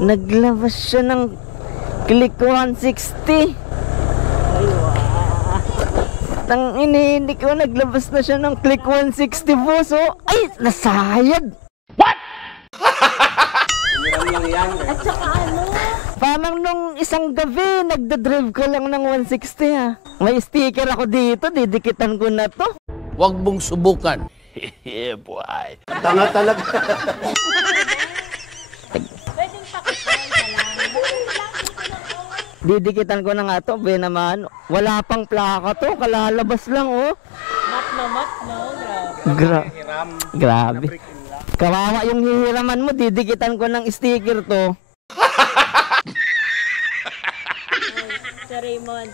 Naglabas siya ng Click 160. Tang ini ko, naglabas na siya ng Click 160 po. So, ay, nasayad. What? Lang yan. At saka ano? Parang nung isang gabi, nagdadrive ko lang ng 160 ha. May sticker ako dito, didikitan ko na to. Huwag mong subukan. Yeah, boy. Tanga talaga. Pwedeng pakipay ka lang. Didikitan ko na nga to, be naman. Wala pang plaka to, kalalabas lang oh. Matno, grabe. Grabe. Kawawa yung hihiraman mo, didikitan ko ng sticker to. Si Raymond,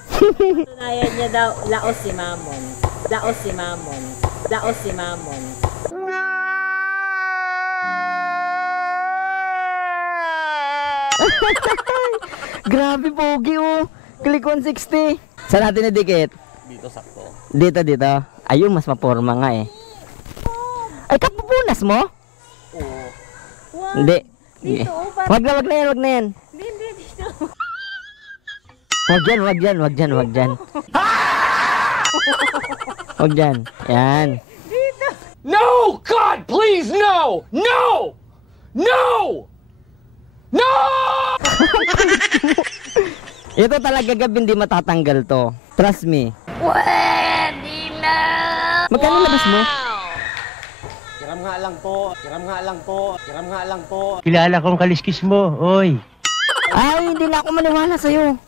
tunayan niya daw, laos si Mamon. Laos si Mamon. Laos si Mamon. Grabe pogi oh. Click 160. Saan natin nadikit? Dito sakto. Dito. Ayun, mas maporma nga eh. Ay, kapupunas mo? Oo. Wow. Hindi. Dito, Wag na yan. Hindi, dito. Wag dyan. Wag dyan. Yan. No! God, please, no! No! No! No! Ito talaga gabi hindi matatanggal to. Trust me. Pwede na! Magkano labas mo? Kiram nga lang po. Kilala kong kaliskis mo, oy. Ay, hindi na ako maniwala sa'yo.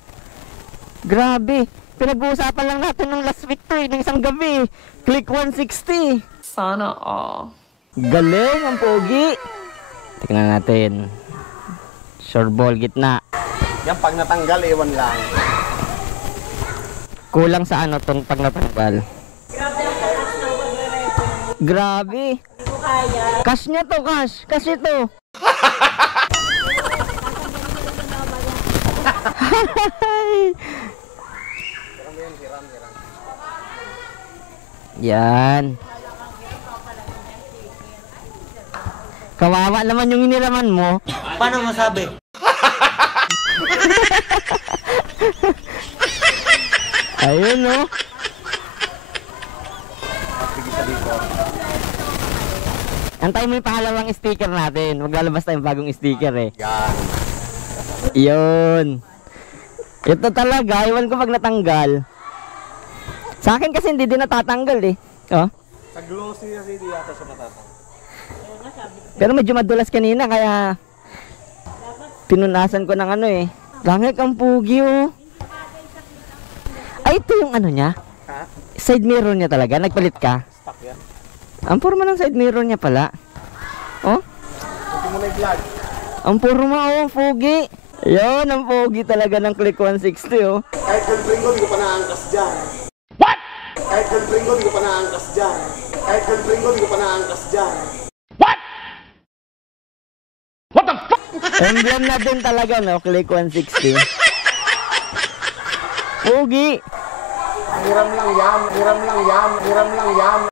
Grabe. Pinag-uusapan lang natin nung last week to eh, ng isang gabi. Click 160. Sana all. Galing ang pogi. Tingnan natin. Short ball, gitna. Yan pag natanggal, ewan lang. Kulang sa ano tong pag natanggal. Grabe. Cash niya to, cash. Cash ito. Yan. Kawawa naman yung iniraman mo. Paano masabi? Ayun no. Antay mo yung pangalawang sticker natin. Maglalabas tayong bagong sticker eh. Yan. Yun. Ito talaga, iwan ko pag natanggal. Sa akin kasi hindi din natatanggal eh. Oh. Sa glossy kasi di yata siya natatanggal. Pero medyo madulas kanina kaya pinunasan ko ng ano eh. Langit ang pugi oh. Ay, ito yung ano niya? Ha? Side mirror niya talaga? Nagpalit ka? Stock yan. Ang purma ng side mirror niya pala. Oh? Hindi mo na i-vlog. Ang purma oh, pugi. Yun, ang pugi talaga ng Click 160 oh. Kahit girlfriend ko, di ko pa naangkas dyan. What? Kahit girlfriend ko, di ko pa naangkas dyan. Kahit girlfriend ko, di ko pa naangkas dyan. Emblem na din talaga no, Click 160. Pugi. Hiram lang yan.